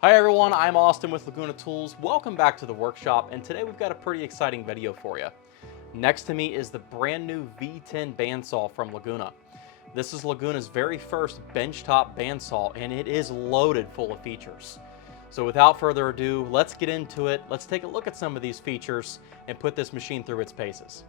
Hi everyone, I'm Austin with Laguna Tools. Welcome back to the workshop, and today we've got a pretty exciting video for you. Next to me is the brand new V10 bandsaw from Laguna. This is Laguna's very first benchtop bandsaw, and it is loaded full of features. So without further ado, let's get into it. Let's take a look at some of these features and put this machine through its paces.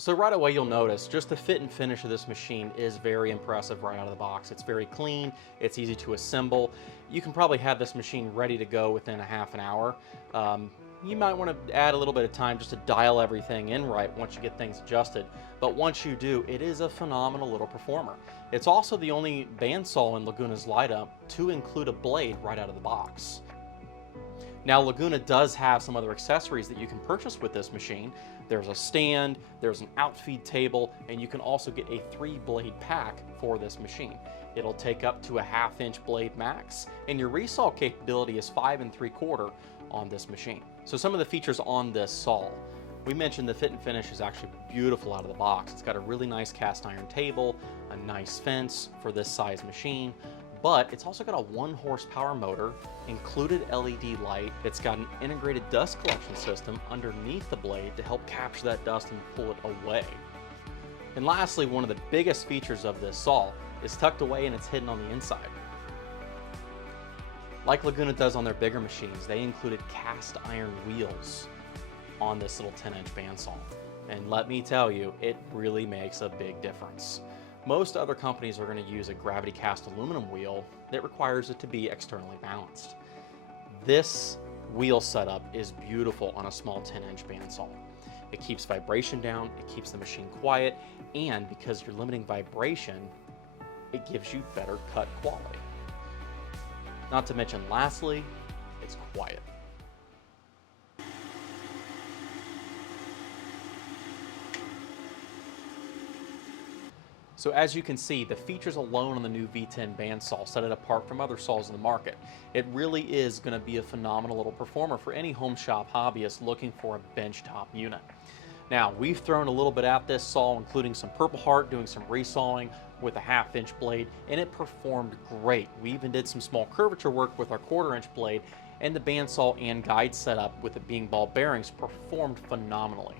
So right away you'll notice just the fit and finish of this machine is very impressive right out of the box. It's very clean, it's easy to assemble. You can probably have this machine ready to go within a half an hour. You might want to add a little bit of time just to dial everything in right once you get things adjusted. But once you do, it is a phenomenal little performer. It's also the only bandsaw in Laguna's lineup to include a blade right out of the box. Now Laguna does have some other accessories that you can purchase with this machine. There's a stand, there's an outfeed table, and you can also get a 3-blade pack for this machine. It'll take up to a 1/2-inch blade max, and your resaw capability is 5 3/4 on this machine. So some of the features on this saw. We mentioned the fit and finish is actually beautiful out of the box. It's got a really nice cast iron table, a nice fence for this size machine, but it's also got a 1-horsepower motor, included LED light. It's got an integrated dust collection system underneath the blade to help capture that dust and pull it away. And lastly, one of the biggest features of this saw is tucked away and it's hidden on the inside. Like Laguna does on their bigger machines, they included cast iron wheels on this little 10-inch bandsaw. And let me tell you, it really makes a big difference. Most other companies are going to use a gravity cast aluminum wheel that requires it to be externally balanced. This wheel setup is beautiful on a small 10-inch bandsaw. It keeps vibration down, it keeps the machine quiet, and because you're limiting vibration, it gives you better cut quality. Not to mention, lastly, it's quiet. So as you can see, the features alone on the new V10 bandsaw set it apart from other saws in the market. It really is going to be a phenomenal little performer for any home shop hobbyist looking for a benchtop unit. Now, we've thrown a little bit at this saw, including some Purple Heart, doing some resawing with a 1/2-inch blade, and it performed great. We even did some small curvature work with our 1/4-inch blade, and the bandsaw and guide setup with the being ball bearings performed phenomenally.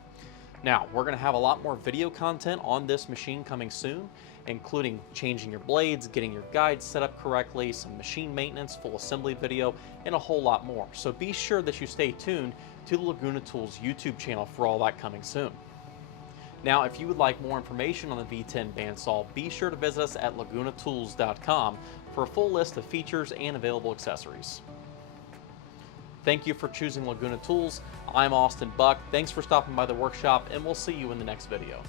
Now, we're going to have a lot more video content on this machine coming soon, including changing your blades, getting your guides set up correctly, some machine maintenance, full assembly video, and a whole lot more. So be sure that you stay tuned to the Laguna Tools YouTube channel for all that coming soon. Now, if you would like more information on the V10 bandsaw, be sure to visit us at lagunatools.com for a full list of features and available accessories. Thank you for choosing Laguna Tools. I'm Austin Buck. Thanks for stopping by the workshop, and we'll see you in the next video.